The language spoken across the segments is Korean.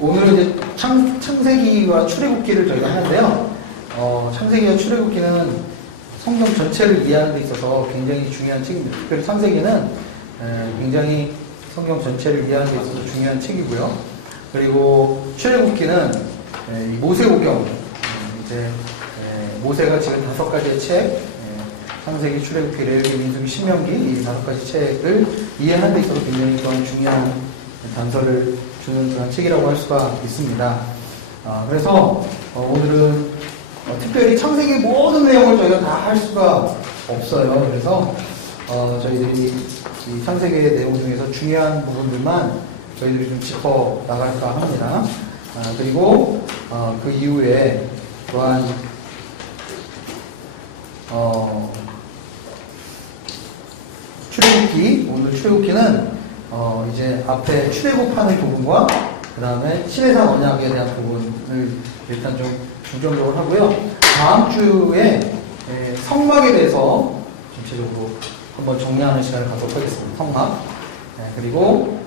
오늘은 이제 창세기와 출애굽기를 저희가 하는데요. 창세기와 출애굽기는 성경 전체를 이해하는 데 있어서 굉장히 중요한 책입니다. 특별히 창세기는 굉장히 성경 전체를 이해하는 데 있어서 중요한 책이고요. 그리고 출애굽기는 모세오경, 이제 모세가 지금 5가지의 책, 창세기, 출애굽기, 레위기, 민수기, 신명기 이 5가지 책을 이해하는 데 있어서 굉장히 중요한 단서를 주는 그런 책이라고 할 수가 있습니다. 그래서 오늘은 특별히 창세기의 모든 내용을 저희가 다 할 수가 없어요. 그래서 저희들이 이 창세기의 내용 중에서 중요한 부분들만 저희들이 좀 짚어 나갈까 합니다. 그리고 그 이후에 또한 출애굽기, 오늘 출애굽기는 이제 앞에 출애굽하는 부분과 그 다음에 신해산 언약에 대한 부분을 일단 좀 중점적으로 하고요. 다음 주에 성막에 대해서 전체적으로 한번 정리하는 시간을 갖도록 하겠습니다. 성막. 그리고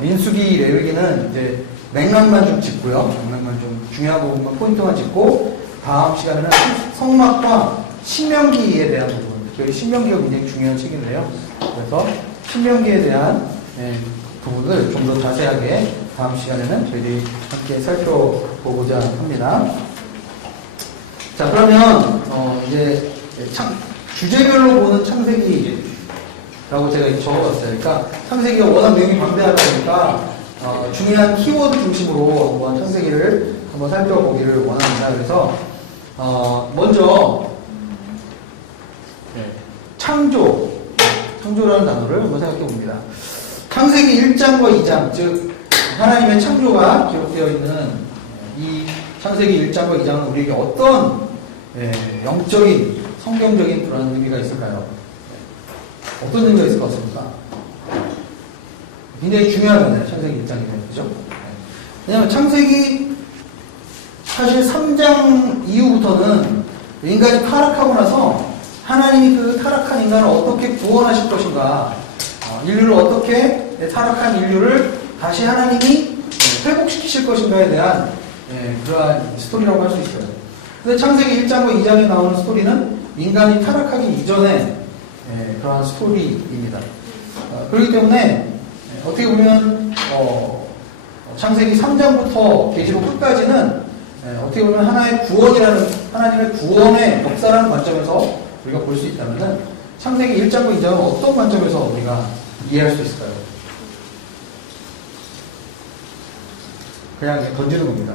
민수기, 레위기는 이제 맥락만 좀 짚고요. 맥락만 좀 중요한 부분만 포인트만 짚고 다음 시간에는 성막과 신명기에 대한 부분. 특히 신명기가 굉장히 중요한 책인데요. 그래서 신명기에 대한 부분을 좀 더 자세하게 다음 시간에는 저희들이 함께 살펴보고자 합니다. 자, 그러면 이제 주제별로 보는 창세기라고 제가 적어봤어요. 그러니까 창세기가 워낙 내용이 방대하다 보니까 중요한 키워드 중심으로 한번 창세기를 한번 살펴보기를 원합니다. 그래서 먼저 창조라는 단어를 한번 생각해 봅니다. 창세기 1장과 2장, 즉 하나님의 창조가 기록되어 있는 이 창세기 1장과 2장은 우리에게 어떤 영적인, 성경적인 그런 의미가 있을까요? 어떤 의미가 있을 것 같습니까? 굉장히 중요하잖아요. 창세기 1장이면. 그죠? 왜냐하면 창세기 사실 3장 이후부터는 인간이 타락하고 나서 하나님이 그 타락한 인간을 어떻게 구원하실 것인가, 인류를 어떻게, 타락한 인류를 다시 하나님이 회복시키실 것인가에 대한 그러한 스토리라고 할 수 있어요. 근데 창세기 1장과 2장에 나오는 스토리는 인간이 타락하기 이전의 그러한 스토리입니다. 그렇기 때문에 어떻게 보면 창세기 3장부터 계시록 끝까지는 어떻게 보면 하나의 구원이라는, 하나님의 구원의 역사라는 관점에서 우리가 볼 수 있다면 창세기 1장과 2장은 어떤 관점에서 우리가 이해할 수 있을까요? 그냥 던지는 겁니다.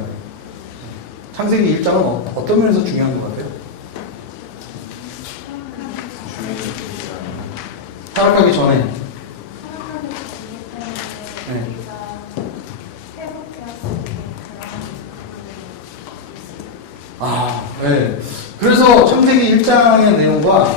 창세기 1장은 어떤 면에서 중요한 것 같아요? 타락하기 전에. 네. 네. 그래서 창세기 1장의 내용과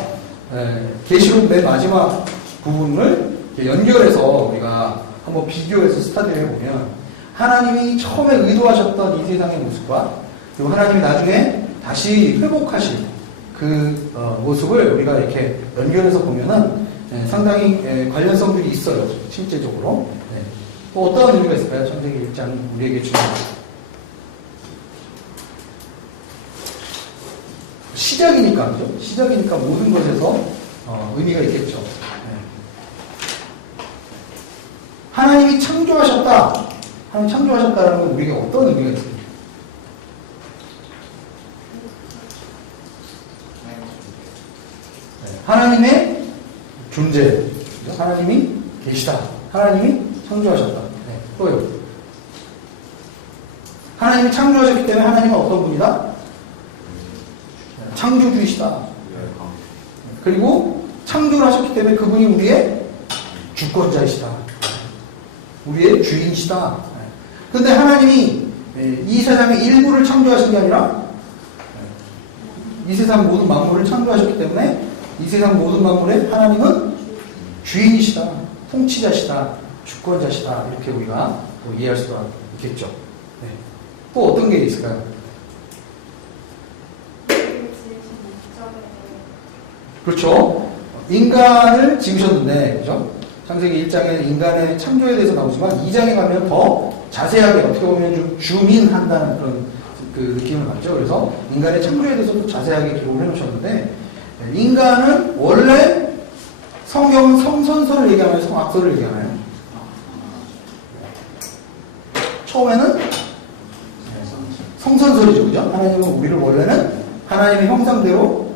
계시록 맨 마지막 부분을 연결해서 우리가 한번 비교해서 스타디를 해보면 하나님이 처음에 의도하셨던 이 세상의 모습과 그리고 하나님이 나중에 다시 회복하실 그 모습을 우리가 이렇게 연결해서 보면은 상당히 관련성들이 있어요. 실제적으로. 또 어떤 의미가 있을까요? 창세기 1장 우리에게 주는 시작이니까, 그죠? 시작이니까 모든 것에서 의미가 있겠죠. 하나님이 창조하셨다. 하나님 창조하셨다라는 건 우리에게 어떤 의미가 있습니까? 하나님의 존재. 하나님이 계시다. 하나님이 창조하셨다. 또요. 하나님이 창조하셨기 때문에 하나님은 어떤 분이다? 창조주이시다. 그리고 창조를 하셨기 때문에 그분이 우리의 주권자이시다. 우리의 주인이시다. 그런데 하나님이 이 세상의 일부를 창조하신 게 아니라 이 세상 모든 만물을 창조하셨기 때문에 이 세상 모든 만물의 하나님은 주인이시다. 통치자시다. 주권자시다. 이렇게 우리가 이해할 수가 있겠죠. 또 어떤 게 있을까요? 그렇죠. 인간을 지으셨는데, 그죠? 창세기 1장에 인간의 창조에 대해서 나오지만 2장에 가면 더 자세하게 어떻게 보면 좀 줌인한다는 그런 그 느낌을 받죠. 그래서 인간의 창조에 대해서도 자세하게 기록을 해놓으셨는데 인간은 원래 성경은 성선설을 얘기하나요? 성악설을 얘기하나요? 처음에는 성선설이죠. 그죠? 하나님은 우리를 원래는 하나님의 형상대로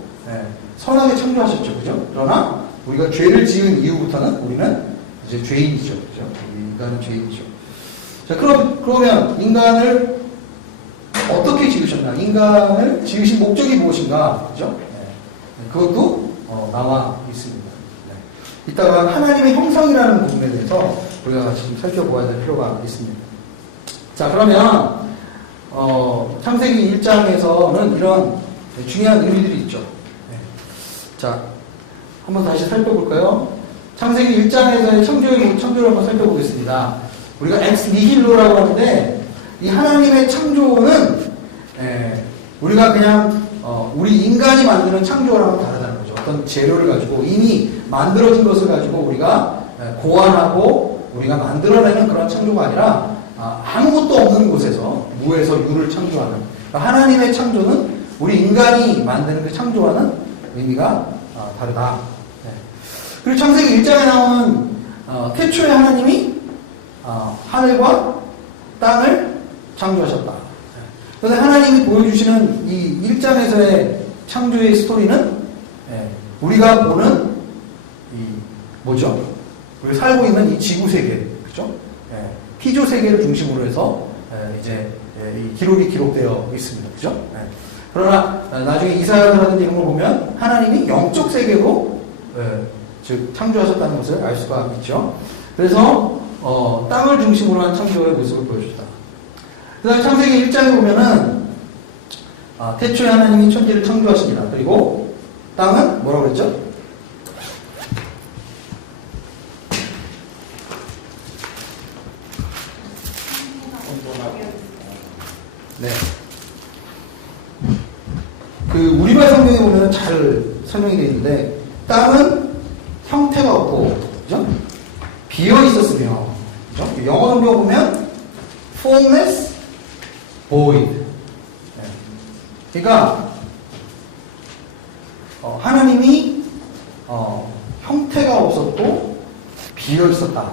선하게 창조하셨죠. 그죠? 그러나 우리가 죄를 지은 이후부터는 우리는 이제 죄인이죠. 그죠? 인간은 죄인이죠. 자, 그러면 인간을 어떻게 지으셨나? 인간을 지으신 목적이 무엇인가? 그죠? 그것도 나와 있습니다. 이따가 하나님의 형상이라는 부분에 대해서 우리가 같이 좀 살펴보아야 될 필요가 있습니다. 자, 그러면 창세기 1장에서는 이런 중요한 의미들이 있죠. 자, 한번 다시 살펴볼까요? 창세기 1장에서의 창조를 한번 살펴보겠습니다. 우리가 엑스 니힐로라고 하는데 이 하나님의 창조는 우리가 그냥 우리 인간이 만드는 창조랑은 다르다는 거죠. 어떤 재료를 가지고 이미 만들어진 것을 가지고 우리가 고안하고 우리가 만들어내는 그런 창조가 아니라 아무것도 없는 곳에서 무에서 유를 창조하는 하나님의 창조는 우리 인간이 만드는 그 창조와는 의미가 다르다. 그리고 창세기 1장에 나오는 태초에 하나님이 하늘과 땅을 창조하셨다. 그런데 하나님이 보여주시는 이 1장에서의 창조의 스토리는 우리가 보는 뭐죠? 우리가 살고 있는 이 지구 세계, 그죠? 피조 세계를 중심으로 해서 이제 이 기록이 기록되어 있습니다, 그죠? 그러나 나중에 이사야라든지 이런 걸 보면 하나님이 영적 세계로 즉 창조하셨다는 것을 알 수가 있죠. 그래서 땅을 중심으로 한 창조의 모습을 보여주다. 그다음 창세기 1장에 보면은 태초에 하나님이 천지를 창조하십니다. 그리고 땅은 뭐라고 그랬죠? 네. 그 우리말 성경에 보면 잘 설명이 되어 있는데 땅은 형태가 없고, 그죠? 비어 있었으며, 그죠? 영어 성경 보면 formless, void. 그러니까 하나님이 형태가 없었고 비어 있었다.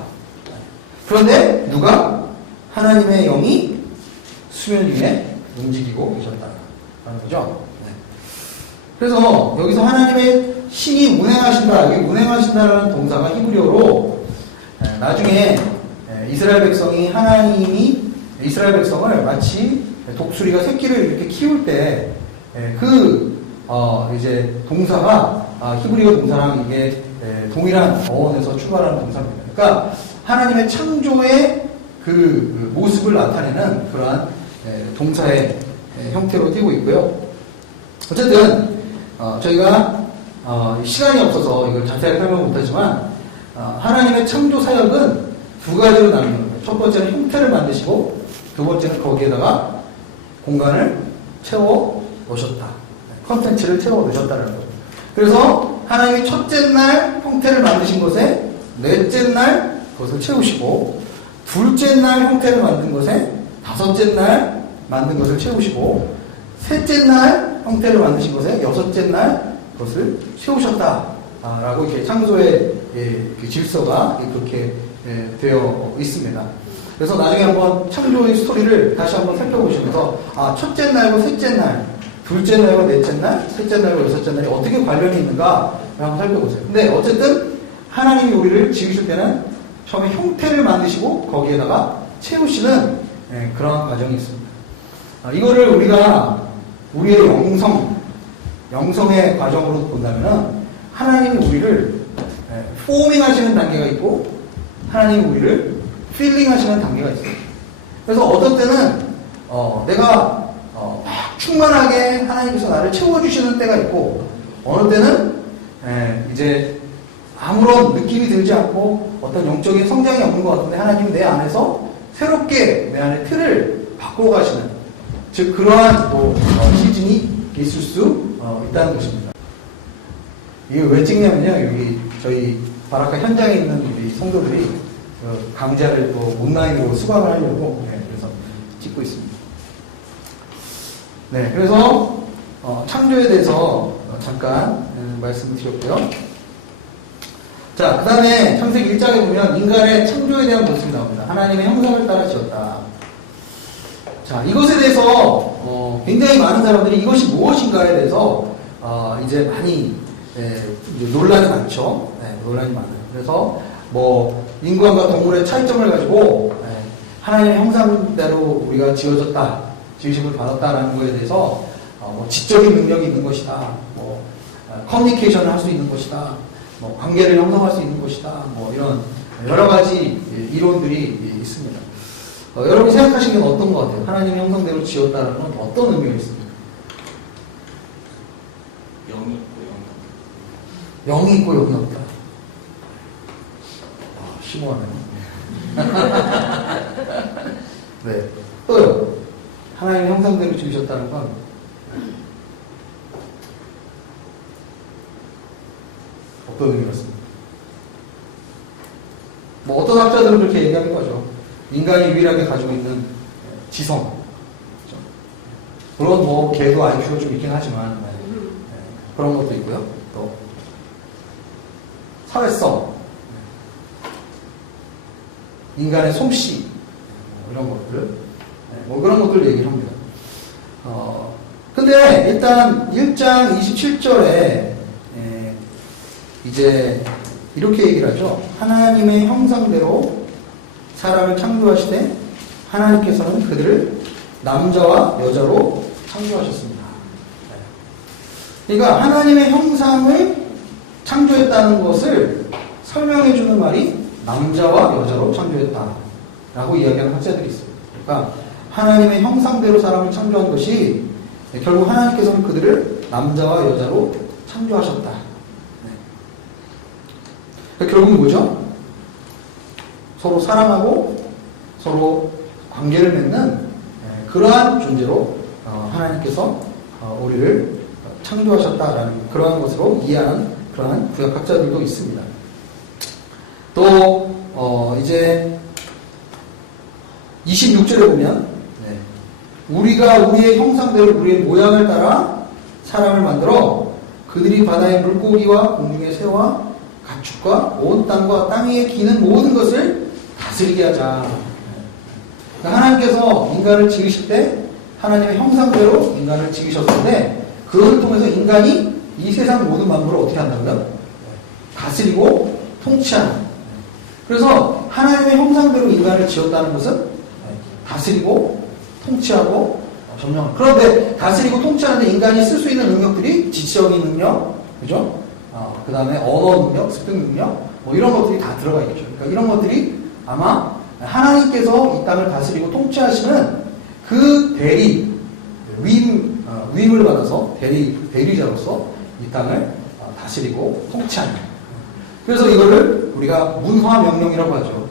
그런데 누가 하나님의 영이 수면 위에 움직이고 계셨다라는 거죠. 그래서 여기서 하나님의 신이 운행하신다, 여기 운행하신다라는 동사가 히브리어로 나중에 이스라엘 백성이 하나님이 이스라엘 백성을 마치 독수리가 새끼를 이렇게 키울 때 이제 동사가 히브리어 동사랑 이게 동일한 어원에서 출발하는 동사입니다. 그러니까 하나님의 창조의 그 모습을 나타내는 그러한 동사의 형태로 띄고 있고요. 어쨌든 저희가 시간이 없어서 이걸 자세하게 설명 못하지만 하나님의 창조 사역은 두 가지로 나누는 거예요. 첫 번째는 형태를 만드시고 두 번째는 거기에다가 공간을 채워 놓으셨다. 컨텐츠를 채워 놓으셨다는 거예요. 그래서 하나님이 첫째 날 형태를 만드신 것에 넷째 날 그것을 채우시고 둘째 날 형태를 만든 것에 다섯째 날 만든 것을 채우시고 셋째 날 형태를 만드신 것에 여섯째 날 그것을 채우셨다라고 이렇게 창조의 그 질서가 그렇게 되어 있습니다. 그래서 나중에 한번 창조의 스토리를 다시 한번 살펴보시면서 첫째 날과 셋째 날, 둘째 날과 넷째 날, 셋째 날과 여섯째 날이 어떻게 관련이 있는가 한번 살펴보세요. 근데 어쨌든 하나님이 우리를 지으실 때는 처음에 형태를 만드시고 거기에다가 채우시는 그런 과정이 있습니다. 이거를 우리가 우리의 영성의 과정으로 본다면 하나님이 우리를 포밍 하시는 단계가 있고 하나님이 우리를 필링 하시는 단계가 있어요. 그래서 어떤 때는 내가 막 충만하게 하나님께서 나를 채워주시는 때가 있고 어느 때는 이제 아무런 느낌이 들지 않고 어떤 영적인 성장이 없는 것 같은데 하나님은 내 안에서 새롭게 내 안에 틀을 바꾸어 가시는 즉 그러한 시즌이 있을 수 있다는 것입니다. 이게 왜 찍냐면요. 여기 저희 바라카 현장에 있는 우리 성도들이 강좌를 또 온라인으로 수강을 하려고 그래서 찍고 있습니다. 네, 그래서 창조에 대해서 잠깐 말씀을 드렸고요. 자, 그 다음에 창세기 1장에 보면 인간의 창조에 대한 모습이 나옵니다. 하나님의 형상을 따라 지었다. 자, 이것에 대해서 굉장히 많은 사람들이 이것이 무엇인가에 대해서 이제 많이 이제 논란이 많죠. 논란이 많아요. 그래서 뭐 인간과 동물의 차이점을 가지고 하나님의 형상대로 우리가 지어졌다, 지으심을 받았다라는 것에 대해서 뭐 지적인 능력이 있는 것이다, 뭐 커뮤니케이션을 할 수 있는 것이다, 뭐 관계를 형성할 수 있는 것이다, 뭐 이런 여러 가지 이론들이 있습니다. 여러분이 생각하시기엔 어떤 것 같아요? 하나님의 형상대로 지었다는 건 어떤 의미가 있습니까? 영이 있고 영이 없다. 영이 있고 영이 없다. 심오하네요. 네. 또요. 하나님의 형상대로 지으셨다는 건 어떤 의미가 있습니까? 뭐 어떤 학자들은 그렇게 얘기하는 거죠. 인간이 유일하게 가지고 있는 지성. 그렇죠? 물론 뭐 개도 IQ가 좀 있긴 하지만 그런 것도 있고요. 또 사회성, 인간의 솜씨, 이런 것들, 뭐 그런 것들 얘기를 합니다. 근데 일단 1장 27절에 이제 이렇게 얘기를 하죠. 하나님의 형상대로 사람을 창조하시되 하나님께서는 그들을 남자와 여자로 창조하셨습니다. 그러니까 하나님의 형상을 창조했다는 것을 설명해주는 말이 남자와 여자로 창조했다라고 이야기하는 학자들이 있어요. 그러니까 하나님의 형상대로 사람을 창조한 것이 결국 하나님께서는 그들을 남자와 여자로 창조하셨다. 그러니까 결국은 뭐죠? 서로 사랑하고 서로 관계를 맺는 그러한 존재로 하나님께서 우리를 창조하셨다라는 그러한 것으로 이해하는 그러한 구약학자들도 있습니다. 또 이제 26절에 보면 우리가 우리의 형상대로 우리의 모양을 따라 사람을 만들어 그들이 바다의 물고기와 공중의 새와 가축과 온 땅과 땅 위에 기는 모든 것을 다스리게 하자. 그러니까 하나님께서 인간을 지으실 때 하나님의 형상대로 인간을 지으셨는데 그것을 통해서 인간이 이 세상 모든 만물을 어떻게 한다고요? 다스리고 통치하는. 그래서 하나님의 형상대로 인간을 지었다는 것은 다스리고 통치하고 점령하는. 그런데 다스리고 통치하는데 인간이 쓸 수 있는 능력들이 지적인 능력, 그죠? 그 다음에 언어 능력, 습득 능력, 뭐 이런 것들이 다 들어가 있죠. 그러니까 이런 것들이 아마 하나님께서 이 땅을 다스리고 통치하시는 그 위임을 받아서 대리자로서 이 땅을 다스리고 통치하는. 그래서 이거를 우리가 문화 명령이라고 하죠.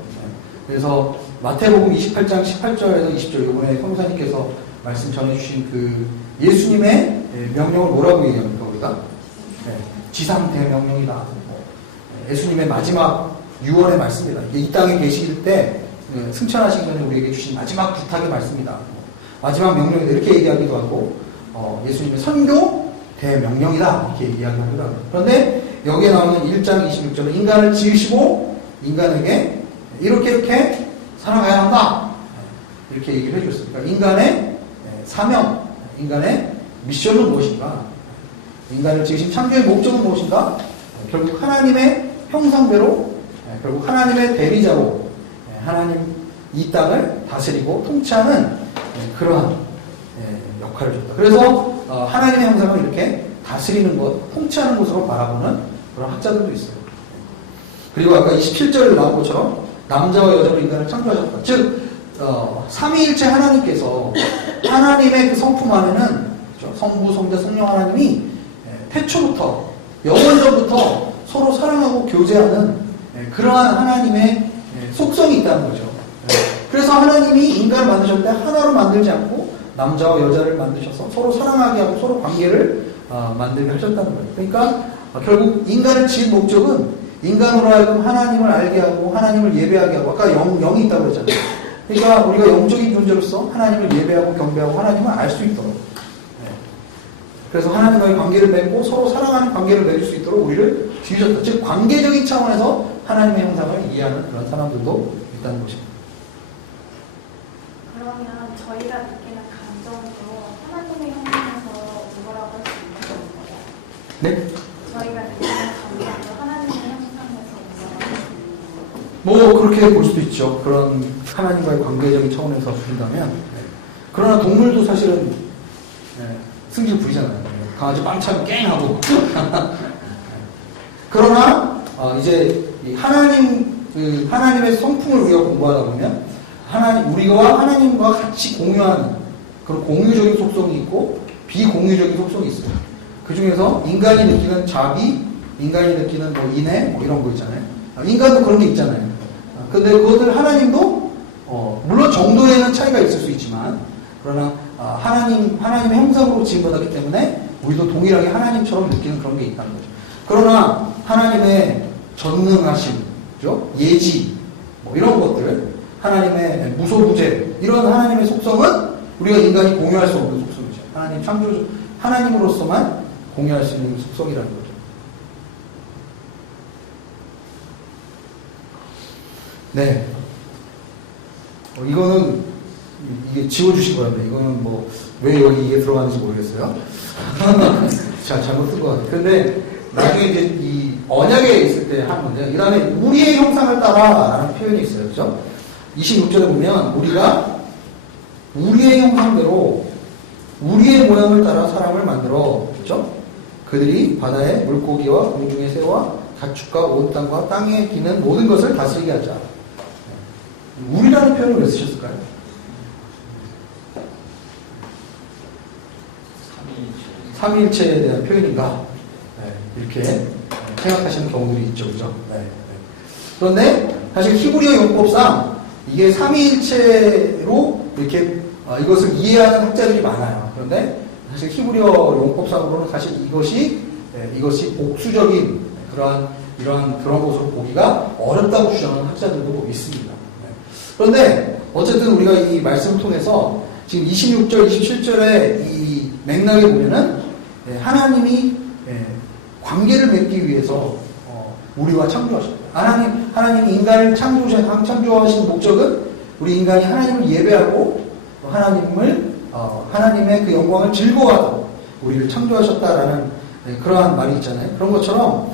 그래서 마태복음 28장 18절에서 20절 이번에 성사님께서 말씀 전해주신 그 예수님의 명령을 뭐라고 얘기합니까 우리가? 지상대명령이다. 예수님의 마지막 유언의 말씀이다. 이 땅에 계실 때 승천하시기 전에 우리에게 주신 마지막 부탁의 말씀이다. 마지막 명령이다. 이렇게 얘기하기도 하고 예수님의 선교 대명령이다. 이렇게 이야기하기도 합니다. 그런데 여기에 나오는 1장 26절은 인간을 지으시고 인간에게 이렇게 살아가야 한다. 이렇게 얘기를 해주셨습니다. 그러니까 인간의 사명, 인간의 미션은 무엇인가? 인간을 지으신 창조의 목적은 무엇인가? 결국 하나님의 형상대로, 결국 하나님의 대리자로 하나님 이 땅을 다스리고 통치하는 그러한 역할을 줬다. 그래서 하나님의 형상을 이렇게 다스리는 것, 통치하는 것으로 바라보는 그런 학자들도 있어요. 그리고 아까 27절에 나온 것처럼 남자와 여자로 인간을 창조하셨다. 즉 삼위일체 하나님께서 하나님의 그 성품 안에는 성부, 성자, 성령 하나님이 태초부터 영원전부터 서로 사랑하고 교제하는 그러한 하나님의 속성이 있다는 거죠. 그래서 하나님이 인간을 만드실 때 하나로 만들지 않고 남자와 여자를 만드셔서 서로 사랑하게 하고 서로 관계를 만들게 하셨다는 거예요. 그러니까 결국 인간을 지은 목적은 인간으로 하여금 하나님을 알게 하고 하나님을 예배하게 하고 아까 영이 있다고 그랬잖아요. 그러니까 우리가 영적인 존재로서 하나님을 예배하고 경배하고 하나님을 알 수 있도록 그래서 하나님과의 관계를 맺고 서로 사랑하는 관계를 맺을 수 있도록 우리를 지으셨다. 즉 관계적인 차원에서 하나님의 형상을 이해하는 그런 사람들도 있다는 것입니다. 그러면 저희가 느끼는 감정도 하나님의 형상에서 이거라고 할 수 있는 건가요? 네? 저희가 느끼는 감정도 하나님의 형상에서 이거라고 할 수 있는 건가요? 뭐 그렇게 볼 수도 있죠. 그런 하나님과의 관계적인 차원에서 본다면 그러나 동물도 사실은 승질 부리잖아요. 강아지 빵 차면 깽 하고 그러나 이제 하나님의 성품을 우리가 공부하다 보면 우리가 하나님과 같이 공유하는 그런 공유적인 속성이 있고 비공유적인 속성이 있어요. 그 중에서 인간이 느끼는 자비, 인간이 느끼는 뭐 인애 뭐 이런 거 있잖아요. 인간도 그런 게 있잖아요. 근데 그것들 하나님도 물론 정도에는 차이가 있을 수 있지만 그러나 하나님의 형상으로 지음받았기 때문에 우리도 동일하게 하나님처럼 느끼는 그런 게 있다는 거죠. 그러나 하나님의 전능하심, 그죠? 예지, 뭐 이런 것들, 하나님의 무소부재 이런 하나님의 속성은 우리가 인간이 공유할 수 없는 속성이죠. 하나님 창조 하나님으로서만 공유할 수 있는 속성이라는 거죠. 네. 이거는 이게 지워주신 거랍니다. 이거는 뭐 왜 여기 이게 들어가는지 모르겠어요. 자, 잘못 쓴 것 같아요. 근데 나중에 이제 이 언약에 있을 때 하는 건데요. 그 다음에 우리의 형상을 따라라는 표현이 있어요. 그죠? 26절에 보면 우리가 우리의 형상대로 우리의 모양을 따라 사람을 만들어, 그죠? 그들이 바다의 물고기와 공중의 새와 가축과 온 땅과 땅에 기는 모든 것을 다스리게 하자. 우리라는 표현을 왜 쓰셨을까요? 삼위일체에 대한 표현인가? 이렇게 생각하시는 경우들이 있죠. 그죠? 그런데 사실 히브리어 용법상 이게 삼위일체로 이렇게 이것을 이해하는 학자들이 많아요. 그런데 사실 히브리어 용법상으로는 사실 이것이 복수적인 이러한 그런 것으로 보기가 어렵다고 주장하는 학자들도 있습니다. 그런데 어쨌든 우리가 이 말씀을 통해서 지금 26절, 27절의 이 맥락에 보면은 하나님이 관계를 맺기 위해서 우리와 창조하셨다. 하나님이 인간을 창조하신 목적은 우리 인간이 하나님을 예배하고 하나님의 그 영광을 즐거워하도록 우리를 창조하셨다라는 그러한 말이 있잖아요. 그런 것처럼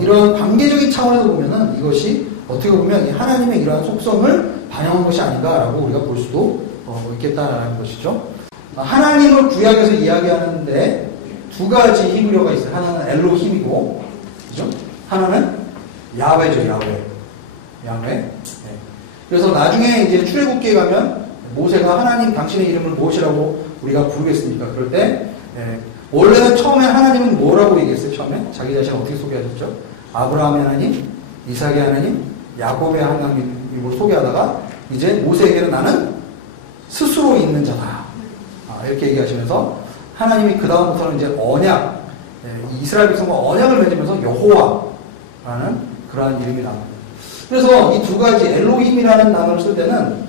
이러한 관계적인 차원에서 보면은 이것이 어떻게 보면 하나님의 이러한 속성을 반영한 것이 아닌가라고 우리가 볼 수도 있겠다라는 것이죠. 하나님을 구약에서 이야기하는데 두 가지 히브리어가 있어요. 하나는 엘로힘이고, 그죠? 하나는 야훼죠, 야훼. 그래서 나중에 이제 출애굽기에 가면 모세가 하나님 당신의 이름을 무엇이라고 우리가 부르겠습니까? 그럴 때 원래는 처음에 하나님은 뭐라고 얘기했어요? 처음에 자기 자신을 어떻게 소개하셨죠? 아브라함의 하나님, 이삭의 하나님, 야곱의 하나님으로 소개하다가 이제 모세에게는 나는 스스로 있는 자다. 이렇게 얘기하시면서 하나님이 그 다음부터는 이제 언약, 이스라엘 백성과 언약을 맺으면서 여호와라는 그러한 이름이 나옵니다. 그래서 이 두 가지 엘로힘이라는 단어를 쓸 때는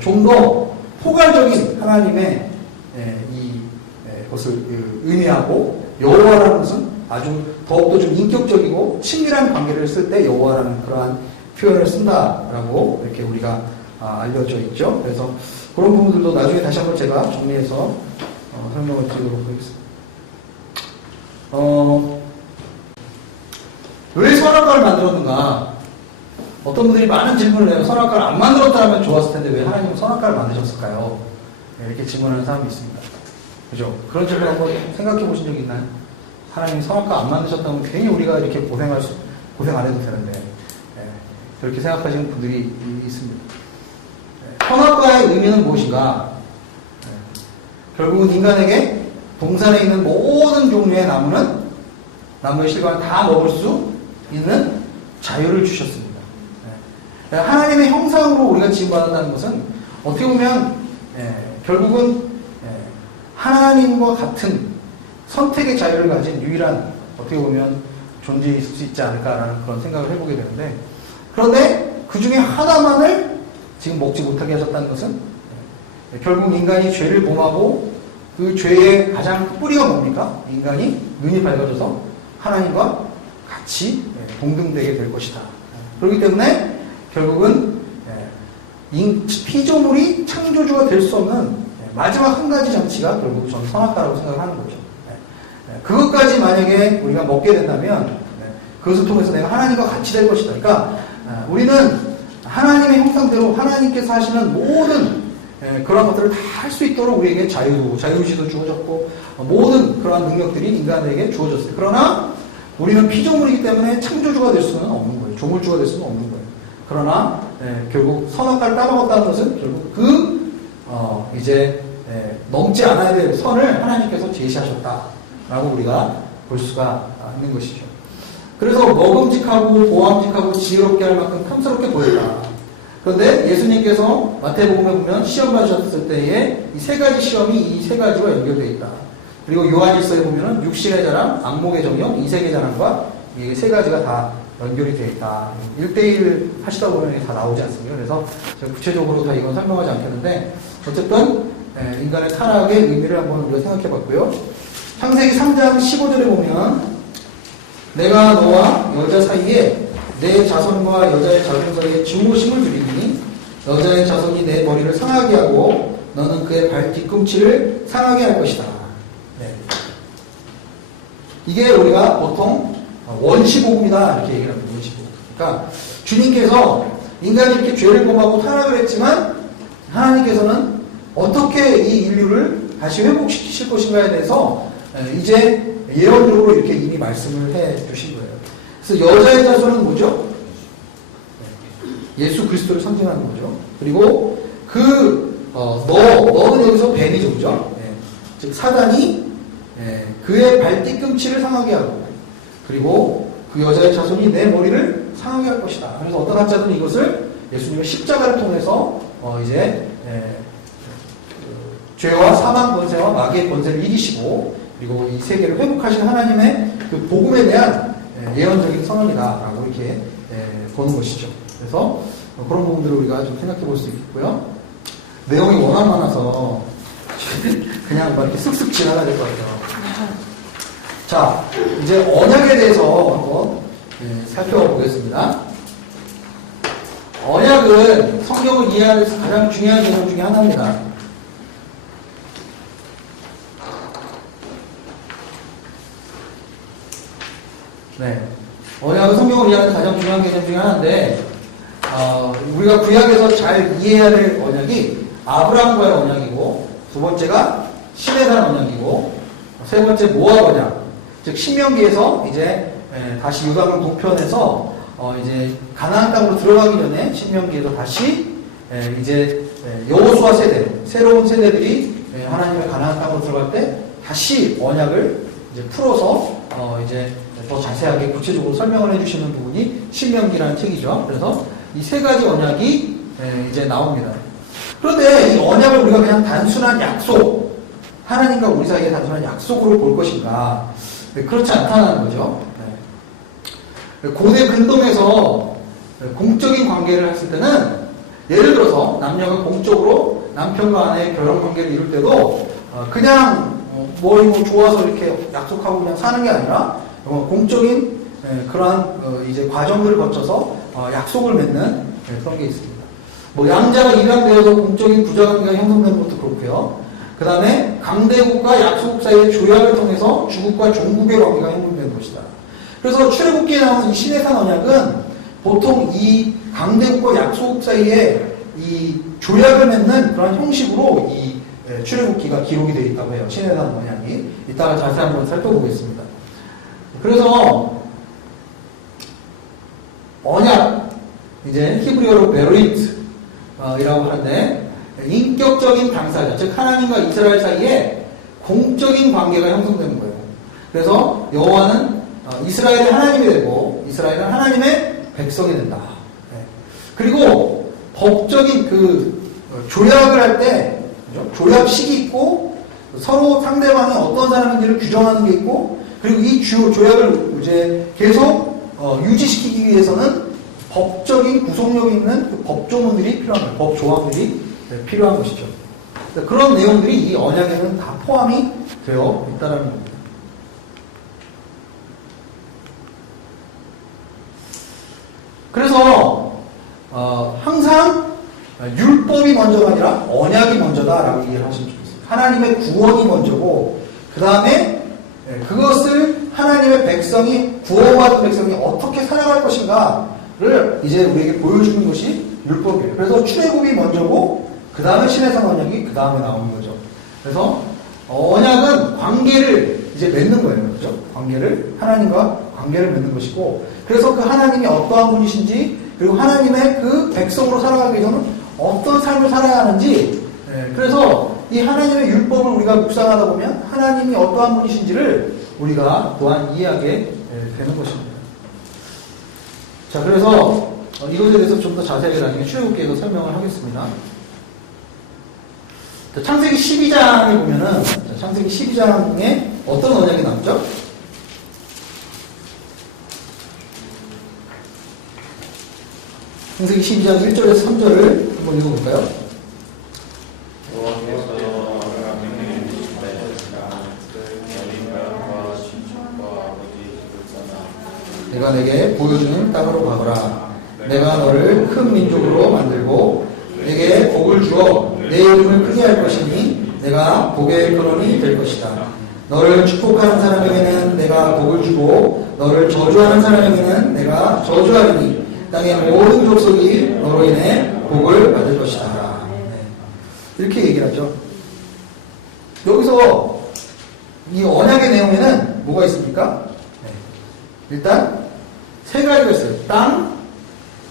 좀 더 포괄적인 하나님의 것을 의미하고 여호와라는 것은 아주 더욱더 좀 인격적이고 친밀한 관계를 쓸 때 여호와라는 그러한 표현을 쓴다라고 이렇게 우리가 알려져 있죠. 그래서 그런 부분들도 나중에 다시 한번 제가 정리해서 설명을 드리도록 하겠습니다. 왜 선악과를 만들었는가? 어떤 분들이 많은 질문을 해요. 선악과를 안 만들었다면 좋았을 텐데 왜 하나님은 선악과를 만드셨을까요? 이렇게 질문하는 사람이 있습니다. 그죠? 그런 질문 한번 생각해 보신 적 있나요? 하나님이 선악과 안 만드셨다면 괜히 우리가 이렇게 고생 안 해도 되는데 그렇게 생각하시는 분들이 있습니다. 선악과의 의미는 무엇인가? 결국은 인간에게 동산에 있는 모든 종류의 나무의 실과를 다 먹을 수 있는 자유를 주셨습니다. 하나님의 형상으로 우리가 지음받았다는 것은 어떻게 보면 결국은 하나님과 같은 선택의 자유를 가진 유일한 어떻게 보면 존재할 수 있지 않을까라는 그런 생각을 해보게 되는데, 그런데 그 중에 하나만을 지금 먹지 못하게 하셨다는 것은 결국 인간이 죄를 범하고 그 죄의 가장 뿌리가 뭡니까? 인간이 눈이 밝아져서 하나님과 같이 동등되게 될 것이다. 그렇기 때문에 결국은 피조물이 창조주가 될 수 없는 마지막 한 가지 장치가 결국 저는 선악과라고 생각을 하는 거죠. 그것까지 만약에 우리가 먹게 된다면 그것을 통해서 내가 하나님과 같이 될 것이다. 그러니까 우리는 하나님의 형상대로 하나님께서 하시는 모든 그런 것들을 다 할 수 있도록 우리에게 자유의지도 주어졌고 모든 그러한 능력들이 인간에게 주어졌어요. 그러나 우리는 피조물이기 때문에 창조주가 될 수는 없는 거예요. 조물주가 될 수는 없는 거예요. 그러나 결국 선악과를 따먹었다는 것은 결국 이제 넘지 않아야 될 선을 하나님께서 제시하셨다라고 우리가 볼 수가 있는 것이죠. 그래서 먹음직하고 보암직하고 지혜롭게 할 만큼 탐스럽게 보였다. 그런데 예수님께서 마태복음에 보면 시험 받으셨을 때에 이 세 가지 시험이 이 세 가지와 연결되어 있다. 그리고 요한일서에 보면은 육신의 자랑, 악목의 정욕, 이색의 자랑과 이 세 가지가 다 연결이 되어 있다. 1대1 하시다 보면 이게 다 나오지 않습니까? 그래서 제가 구체적으로 다 이건 설명하지 않겠는데 어쨌든 인간의 타락의 의미를 한번 우리가 생각해 봤고요. 창세기 3장 15절에 보면 내가 너와 여자 사이에 내 자손과 여자의 자손 사이에 증오심을 두리니 여자의 자손이 내 머리를 상하게 하고 너는 그의 발 뒤꿈치를 상하게 할 것이다. 네. 이게 우리가 보통 원시복음이다 이렇게 얘기를 합니다. 원시복음. 그러니까 주님께서 인간이 이렇게 죄를 범하고 타락을 했지만 하나님께서는 어떻게 이 인류를 다시 회복시키실 것인가에 대해서 이제 예언적으로 이렇게 이미 말씀을 해 주신 거예요. 그래서 여자의 자손은 뭐죠? 예수 그리스도를 상징하는 거죠. 그리고 너는 여기서 뱀이죠, 그죠? 즉 사단이 그의 발 뒤꿈치를 상하게 하고 그리고 그 여자의 자손이 내 머리를 상하게 할 것이다. 그래서 어떤 학자들은 이것을 예수님의 십자가를 통해서 이제 죄와 사망 권세와 마귀의 권세를 이기시고 그리고 이 세계를 회복하신 하나님의 그 복음에 대한 예언적인 선언이다라고 이렇게 보는 것이죠. 그래서 그런 부분들을 우리가 좀 생각해 볼 수 있겠고요. 내용이 워낙 많아서 그냥 이렇게 쓱쓱 지나가야 될 것 같아요. 자, 이제 언약에 대해서 한번 살펴보겠습니다. 언약은 성경을 이해하는 데서 가장 중요한 개념 중에 하나입니다. 네. 언약은 성경을 이해하는 가장 중요한 개념 중에 하나인데, 우리가 구약에서 잘 이해해야 될 언약이 아브라함과의 언약이고, 두 번째가 시내산 언약이고, 세 번째 모압 언약. 즉, 신명기에서 이제 다시 유다강 동편에서 이제 가나안 땅으로 들어가기 전에 신명기에서 다시 이제 여호수아 세대, 새로운 세대들이 하나님의 가나안 땅으로 들어갈 때 다시 언약을 이제 풀어서 이제 더 자세하게 구체적으로 설명을 해주시는 부분이 신명기라는 책이죠. 그래서 이 세 가지 언약이 이제 나옵니다. 그런데 이 언약을 우리가 그냥 단순한 약속, 하나님과 우리 사이의 단순한 약속으로 볼 것인가? 그렇지 않다는 거죠. 고대 근동에서 공적인 관계를 했을 때는 예를 들어서 남녀가 공적으로 남편과 아내의 결혼 관계를 이룰 때도 그냥 뭐 좋아서 이렇게 약속하고 그냥 사는 게 아니라 공적인 그러한 이제 과정들을 거쳐서 약속을 맺는 그런 게 있습니다. 뭐 양자가 입양되어서 공적인 부자관계가 형성되는 것도 그렇고요. 그 다음에 강대국과 약소국 사이의 조약을 통해서 주국과 종국의 관계가 형성되는 것이다. 그래서 출애굽기에 나오는 이 시내산 언약은 보통 이 강대국과 약소국 사이에 이 조약을 맺는 그런 형식으로 이 출애굽기가 기록이 되어 있다고 해요. 시내산 언약이. 이따가 자세히 한번 살펴보겠습니다. 그래서 언약, 이제 히브리어로 베리트 이라고 하는데 인격적인 당사자, 즉 하나님과 이스라엘 사이에 공적인 관계가 형성되는 거예요. 그래서 여호와는 이스라엘의 하나님이 되고 이스라엘은 하나님의 백성이 된다. 그리고 법적인 그 조약을 할 때 조약식이 있고 서로 상대방이 어떤 사람인지를 규정하는 게 있고 그리고 이 조약을 이제 계속 유지시키기 위해서는 법적인 구속력 있는 그 법조문들이 필요한 거예요. 법 조항들이 필요한 것이죠. 그런 내용들이 이 언약에는 다 포함이 되어 있다는 겁니다. 그래서 항상 율법이 먼저가 아니라 언약이 먼저다라고 얘기를 하시면 좋겠습니다. 하나님의 구원이 먼저고 그 다음에 그것을 하나님의 백성이 구원받은 백성이 어떻게 살아갈 것인가를 이제 우리에게 보여주는 것이 율법이에요. 그래서 출애굽이 먼저고 그 다음에 신해산 언약이 그 다음에 나오는 거죠. 그래서 언약은 관계를 이제 맺는 거예요. 그렇죠? 관계를 하나님과 관계를 맺는 것이고 그래서 그 하나님이 어떠한 분이신지 그리고 하나님의 그 백성으로 살아가기 위해서는 어떤 삶을 살아야 하는지 그래서 이 하나님의 율법을 우리가 묵상하다 보면 하나님이 어떠한 분이신지를 우리가 또한 이해하게 되는 것입니다. 자, 그래서 이것에 대해서 좀 더 자세하게 나중에 출애굽기에서 설명을 하겠습니다. 자, 창세기 12장에 보면은 창세기 12장에 어떤 언약이 나오죠? 창세기 12장 1절에서 3절을 한번 읽어볼까요? 내가 내게 보여주는 땅으로 가거라. 내가 너를 큰 민족으로 만들고 내게 복을 주어 내 이름을 크게 할 것이니 내가 복의 근원이 될 것이다. 너를 축복하는 사람에게는 내가 복을 주고 너를 저주하는 사람에게는 내가 저주하리니 땅의 모든 족속이 너로 인해 복을 받을 것이다. 이렇게 얘기를 하죠. 여기서 이 언약의 내용에는 뭐가 있습니까? 일단 세 가지가 있어요. 땅,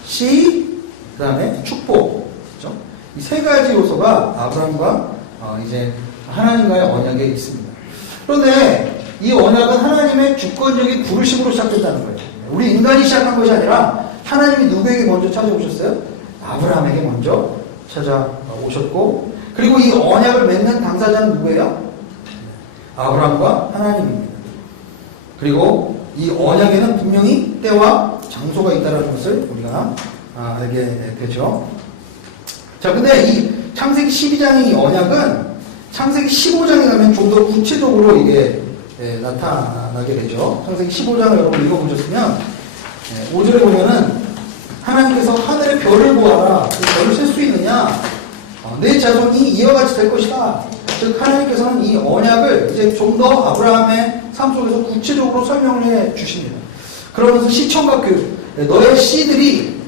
씨, 그 다음에 축복. 그렇죠? 이 세 가지 요소가 아브라함과 이제 하나님과의 언약에 있습니다. 그런데 이 언약은 하나님의 주권적인 부르심으로 시작됐다는 거예요. 우리 인간이 시작한 것이 아니라 하나님이 누구에게 먼저 찾아오셨어요? 아브라함에게 먼저 찾아오셨고 그리고 이 언약을 맺는 당사자는 누구예요? 아브라함과 하나님입니다. 그리고 이 언약에는 분명히 때와 장소가 있다는 것을 우리가 알게 되죠. 자, 근데 이 창세기 12장의 이 언약은 창세기 15장에 가면 좀 더 구체적으로 이게 나타나게 되죠. 창세기 15장을 여러분 읽어보셨으면 5절에 보면은 하나님께서 하늘의 별을 보아라. 그 별을 셀 수 있느냐? 내 자손이 이와 같이 될 것이다. 즉 하나님께서는 이 언약을 이제 좀 더 아브라함의 삶 속에서 구체적으로 설명을 해 주십니다. 그러면서 시청각 교육, 너의 씨들이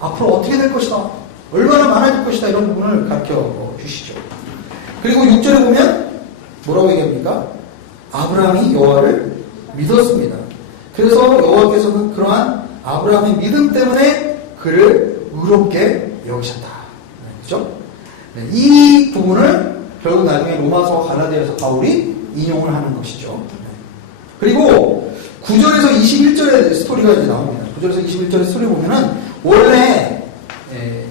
앞으로 어떻게 될 것이다, 얼마나 많아질 것이다, 이런 부분을 가르쳐 주시죠. 그리고 6절에 보면 뭐라고 얘기합니까? 아브라함이 여호와를 믿었습니다. 그래서 여호와께서는 그러한 아브라함의 믿음 때문에 그를 의롭게 여기셨다. 그렇죠? 이 부분을 결국 나중에 로마서와 갈라디아서 바울이 인용을 하는 것이죠. 그리고 9절에서 21절의 스토리가 이제 나옵니다. 9절에서 21절의 스토리 보면은 원래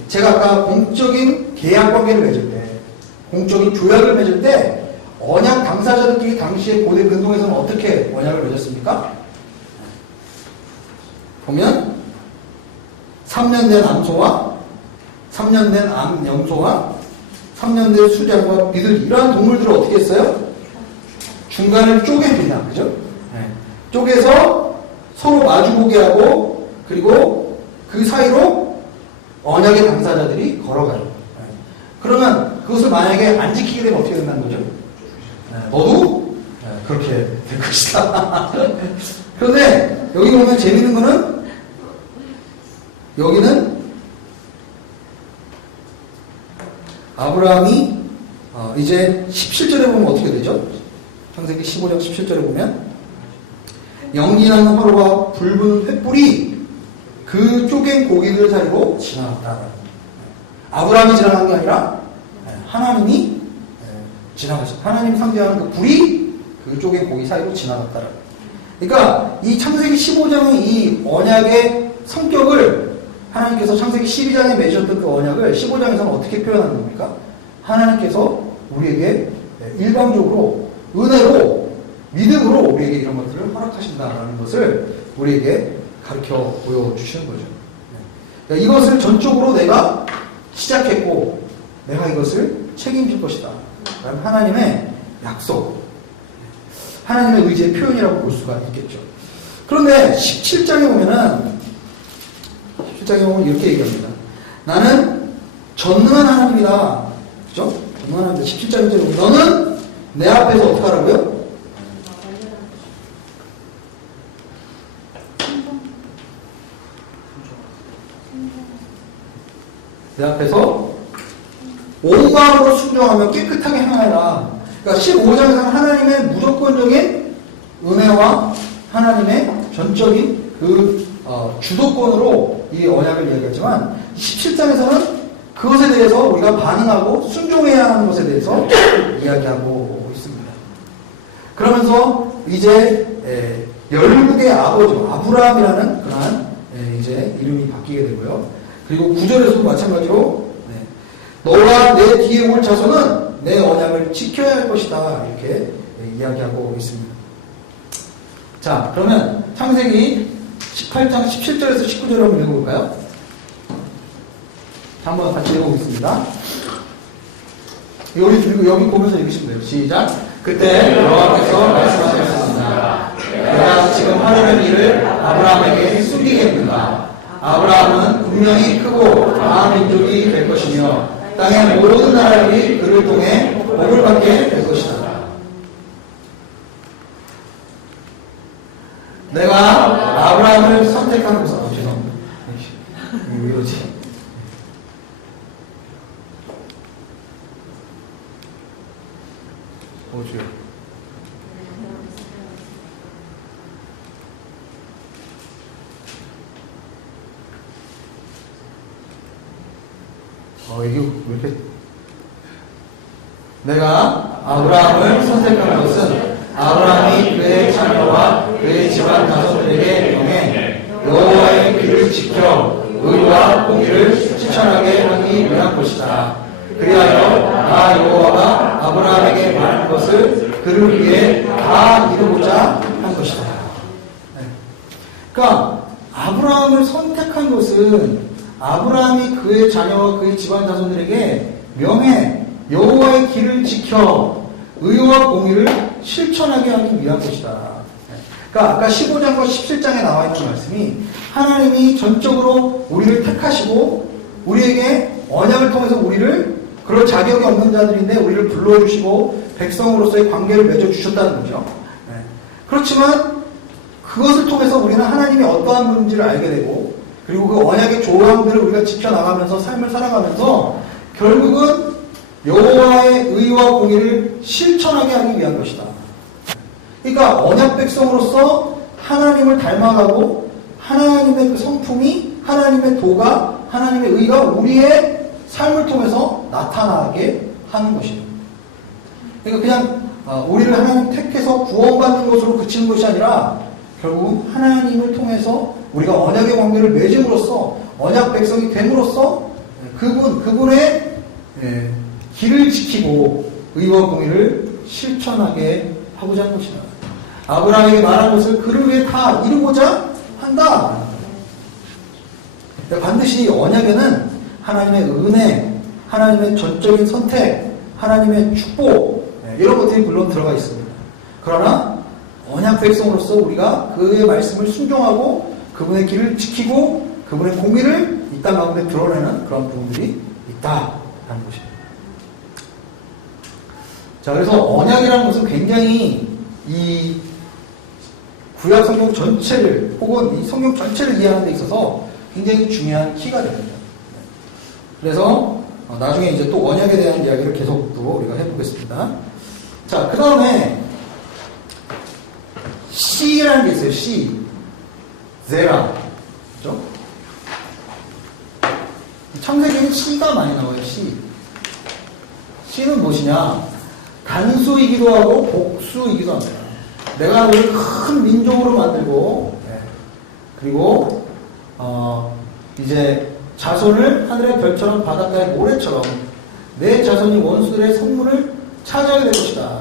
제가 아까 공적인 계약 관계를 맺을 때, 공적인 조약을 맺을 때 언약 당사자들끼리 당시에 고대 근동에서는 어떻게 언약을 맺었습니까? 보면 3년 된 암소와 3년 된 암염소와 3년 된 수장과 비둘기, 이러한 동물들을 어떻게 했어요? 중간을 쪼갭니다. 그죠? 네. 쪼개서 서로 마주보게 하고 그리고 그 사이로 언약의 당사자들이 걸어가요. 네. 그러면 그것을 만약에 안 지키게 되면 어떻게 된다는 거죠? 네. 너도 그렇게 될 것이다. 그런데 여기 보면 재밌는 거는 여기는 아브라함이 이제 17절에 보면 어떻게 되죠? 창세기 15장 17절에 보면 영진하는 화로와 붉은 횃불이 그 쪼갠 고기들 사이로 지나갔다. 아브라함이 지나간 게 아니라 하나님이 지나가셨다. 하나님 상징하는 그 불이 그 쪼갠 고기 사이로 지나갔다. 그러니까 이 창세기 15장의 이 언약의 성격을 하나님께서 창세기 12장에 맺으셨던 그 언약을 15장에서는 어떻게 표현하는 겁니까? 하나님께서 우리에게 일방적으로 은혜로 믿음으로 우리에게 이런 것들을 허락하신다라는 것을 우리에게 가르쳐 보여주시는 거죠. 그러니까 이것을 전적으로 내가 시작했고 내가 이것을 책임질 것이다 라는 하나님의 약속, 하나님의 의지의 표현이라고 볼 수가 있겠죠. 그런데 17장에 보면은 17장에 보면 이렇게 얘기합니다. 나는 전능한 하나님이다. 그죠? 전능한 하나님이다. 17장에 보면 너는 내 앞에서 어떻게 하라고요? 내 앞에서 온 마음으로 순종하며 깨끗하게 행하라. 그러니까 15장에서는 하나님의 무조건적인 은혜와 하나님의 전적인 그 주도권으로 이 언약을 이야기하지만 17장에서는 그것에 대해서 우리가 반응하고 순종해야 하는 것에 대해서 이야기하고 있습니다. 그러면서 이제 열국의 아버지 아브라함이라는 그러한 이제 이름이 바뀌게 되고요. 그리고 9절에서도 마찬가지로 너와 내 뒤에 올 자손은 내 언약을 지켜야 할 것이다 이렇게 이야기하고 있습니다. 자, 그러면 창세기 18장 17절에서 19절을 한번 읽어볼까요? 한번 같이 읽어보겠습니다. 여기 보면서 읽으시면 돼요. 시작. 그때 여호와께서 말씀하셨습니다. 내가 지금 하려는 일을 아브라함에게 숨기겠는가? 아브라함은 분명히 크고 강한 민족이 될 것이며 땅의 모든 나라들이 그를 통해 복을 받게 될 것이다. 내가 아브라함을 선택한 것은 죄송합니다. 왜 이러지? 주여. 이게 왜 이렇게 내가 아브라함을 선택한 것은 아브라함이 그의 자녀와 그의 집안 자손들에게 명해 여호와의 길을 지켜 의와 공의를 실천하게 하기 위한 것이다. 그리하여 나 여호와가 아브라함에게 말한 것을 그를 위해 다 이루고자 한 것이다. 그러니까 아브라함을 선택한 것은 아브라함이 그의 자녀와 그의 집안 자손들에게 명해 여호와의 길을 지켜 의와 공의를 실천하게 하기 위한 것이다. 그러니까 아까 15장과 17장에 나와 있는 말씀이 하나님이 전적으로 우리를 택하시고 우리에게 언약을 통해서 우리를 그럴 자격이 없는 자들인데 우리를 불러주시고 백성으로서의 관계를 맺어주셨다는 거죠. 그렇지만 그것을 통해서 우리는 하나님이 어떠한 분인지를 알게 되고 그리고 그 언약의 조항들을 우리가 지켜나가면서 삶을 살아가면서 결국은 여호와의 의와 공의를 실천하게 하기 위한 것이다. 그러니까 언약 백성으로서 하나님을 닮아가고 하나님의 그 성품이 하나님의 도가 하나님의 의가 우리의 삶을 통해서 나타나게 하는 것이에요. 그러니까 그냥 우리를 하나님 택해서 구원받는 것으로 그치는 것이 아니라 결국 하나님을 통해서 우리가 언약의 관계를 맺음으로써 언약 백성이 됨으로써 그분의 길을 지키고 의와 공의를 실천하게 하고자 하는 것이다. 아브라함에게 말한 것을 그를 위해 다 이루고자 한다. 반드시 언약에는 하나님의 은혜, 하나님의 전적인 선택, 하나님의 축복 이런 것들이 물론 들어가 있습니다. 그러나 언약 백성으로서 우리가 그의 말씀을 순종하고 그분의 길을 지키고 그분의 공의를 이 땅 가운데 드러내는 그런 부분들이 있다라는 것입니다. 자, 그래서 언약이라는 것은 굉장히 이 구약 성경 전체를 혹은 이 성경 전체를 이해하는 데 있어서 굉장히 중요한 키가 됩니다. 그래서 나중에 이제 또 언약에 대한 이야기를 계속 또 우리가 해보겠습니다. 자, 그 다음에 시라는 게 있어요. 시, 제라, 그죠? 창세기에는 시가 많이 나와요. 시. 시는 무엇이냐? 단수이기도 하고 복수이기도 합니다. 내가 너를 큰 민족으로 만들고, 그리고 이제 자손을 하늘의 별처럼 바닷가의 모래처럼 내 자손이 원수들의 성문을 차지하게 될 것이다.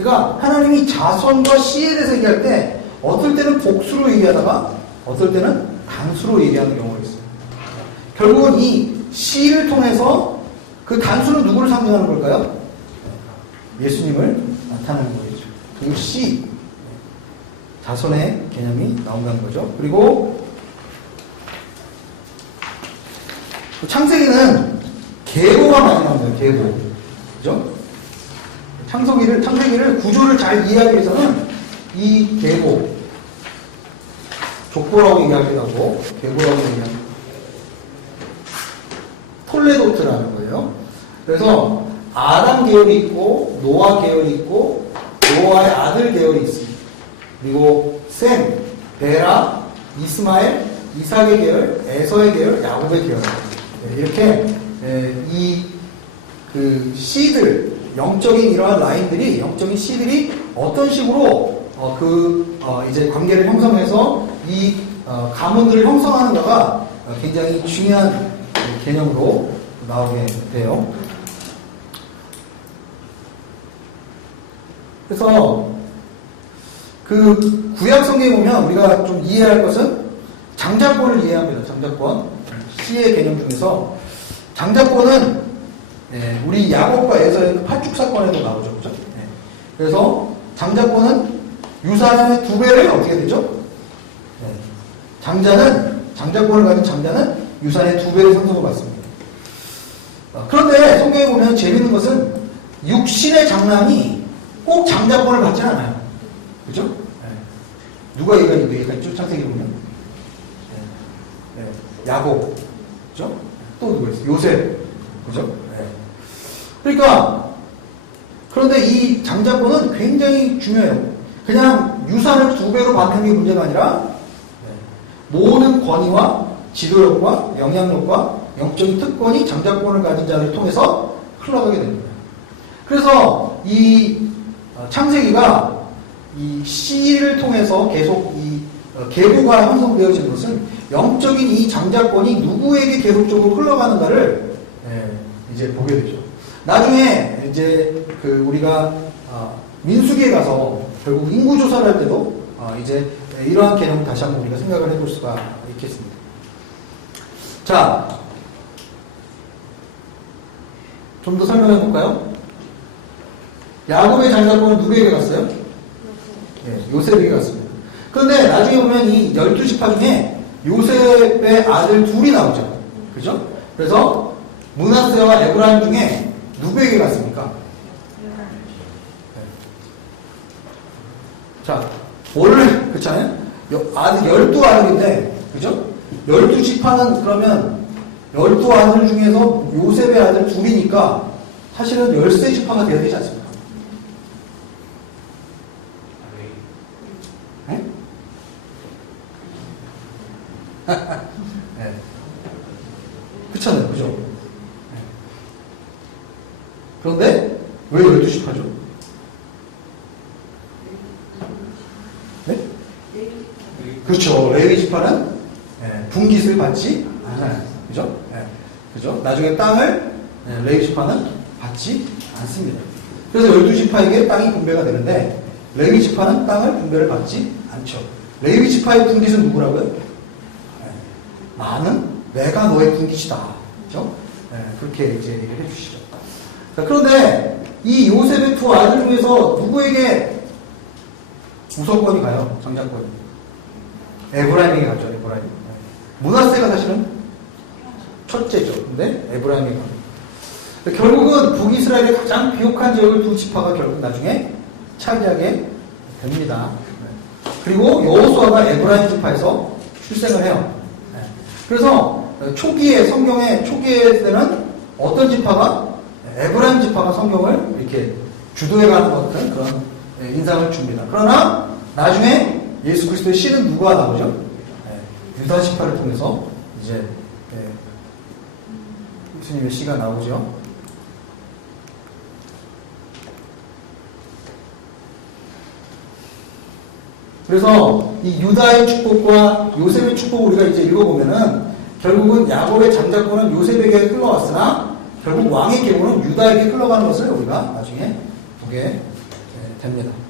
그러니까 하나님이 자손과 씨에 대해서 얘기할 때 어떨 때는 복수로 얘기하다가 어떨 때는 단수로 얘기하는 경우가 있어요. 결국은 이 씨를 통해서 그 단수는 누구를 상징하는 걸까요? 예수님을 나타내는 거겠죠. 그 씨, 자손의 개념이 나온다는 거죠. 그리고 창세기는 계보가 많이 나옵니다. 계보. 그죠? 창세기를 구조를 잘 이해하기 위해서는 이 계보, 족보라고 얘기하기도 하고, 계보라고 얘기합니다. 톨레도트라는 거예요. 그래서 아담 계열이 있고, 노아 계열이 있고, 노아의 아들 계열이 있습니다. 그리고 셈, 베라, 이스마엘, 이삭의 계열, 에서의 계열, 야곱의 계열. 이렇게 이 그 씨들, 영적인 이러한 라인들이, 영적인 씨들이 어떤 식으로 이제 관계를 형성해서 이 가문들을 형성하는가가 굉장히 중요한 개념으로 나오게 돼요. 그래서 그 구약 성경에 보면 우리가 좀 이해해야 할 것은 장자권을 이해합니다. 장자권. 씨의 개념 중에서 장자권은 우리 야곱과 에서의 파축 사건에도 나오죠. 그죠? 그래서 장자권은 유산의 2배를 어떻게 되죠? 장자권을 가진 장자는 유산의 2배를 상속을 받습니다. 그런데 성경에 보면 재밌는 것은 육신의 장남이 꼭 장자권을 받지 않아요. 그죠? 누가 얘기했죠? 창세기 보면. 야곱. 그죠? 또 누가 있어요? 요셉. 그죠? 그러니까, 그런데 이 장자권은 굉장히 중요해요. 그냥 유산을 2배로 받는 게 문제가 아니라, 모든 권위와 지도력과 영향력과 영적인 특권이 장자권을 가진 자를 통해서 흘러가게 됩니다. 그래서 이 창세기가 이 씨를 통해서 계속 이 계보가 형성되어지는 것은 영적인 이 장자권이 누구에게 계속적으로 흘러가는가를 이제 보게 되죠. 나중에 이제 그 우리가 민수기에 가서 결국 인구 조사를 할 때도 이제 이러한 개념을 다시 한번 우리가 생각을 해볼 수가 있겠습니다. 자, 좀 더 설명해 볼까요? 야곱의 장자권은 누구에게 갔어요? 요셉에게 갔습니다. 그런데 나중에 보면 이 12지파 중에 요셉의 아들 둘이 나오죠. 그죠? 그래서 므낫세와 에브라임 중에 누구에게 갔습니까? 자, 원래 그렇잖아요. 아들 12아들인데, 그죠? 12지파는 그러면 12아들 중에서 요셉의 아들 둘이니까 사실은 13지파가 되어야 되지 않습니까? 네? 네. 그렇잖아요. 그죠? 네. 그런데 왜 12지파죠? 네? 그렇죠. 레위 지파는 분깃을 받지 않아요. 그죠? 그죠? 나중에 땅을 레위 지파는 받지 않습니다. 그래서 12지파에게 땅이 분배가 되는데 레위 지파는 땅을 분배를 받지 않죠. 레위 지파의 분깃은 누구라고요? 나는 내가 너의 분깃이다. 그죠? 그렇게 이제 얘기를 해주시죠. 자, 그런데 이 요셉의 2 아들 중에서 누구에게 우선권이 가요? 장자권이. 에브라임에게 가죠. 에브라임. 므낫세가 사실은 첫째죠. 근데 에브라임에게 갑니다. 결국은 북이스라엘의 가장 비옥한 지역을 2지파가 결국 나중에 차지하게 됩니다. 그리고 여호수아가 에브라임 지파에서 출생을 해요. 그래서 초기에 성경의 초기에 때는 어떤 지파가 에브라임 지파가 성경을 이렇게 주도해가는 것 같은 그런 인상을 줍니다. 그러나 나중에 예수 그리스도의 씨는 누가 나오죠? 유다 지파를 통해서 이제 예수님의 씨가 나오죠. 그래서 이 유다의 축복과 요셉의 축복을 우리가 이제 읽어보면은 결국은 야곱의 장자권은 요셉에게 흘러왔으나 결국 왕의 계보는 유다에게 흘러가는 것을 우리가 나중에 보게 됩니다.